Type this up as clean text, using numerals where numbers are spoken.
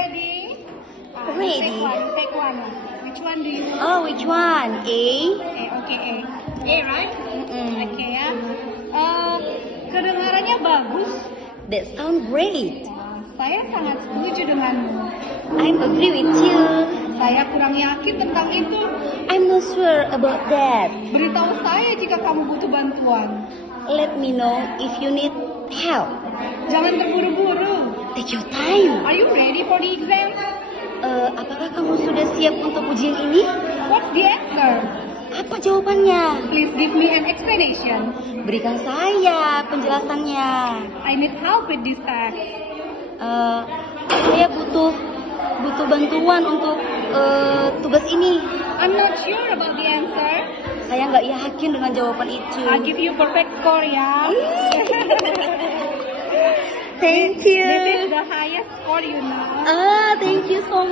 ready? Ready. Take one. Which one do you want? Oh, which one? A? Okay, A, right? Mm-mm. Oke ya. Kedengarannya bagus. That sounds great. Saya sangat setuju denganmu. I agree with you. Saya kurang yakin tentang itu. I'm not sure about that. Beritahu saya jika kamu butuh bantuan. Let me know if you need help. Jangan terburu-buru. Take your time. Are you ready for the exam? Apakah kamu sudah siap untuk ujian ini? What's the answer? Apa jawabannya? Please give me an explanation. Berikan saya penjelasannya. I need help with this text. Saya butuh bantuan untuk tugas ini. I'm not sure about the answer. Saya nggak yakin dengan jawaban itu. I'll give you perfect score ya. Thank you. This is the highest score you know. Thank you so much.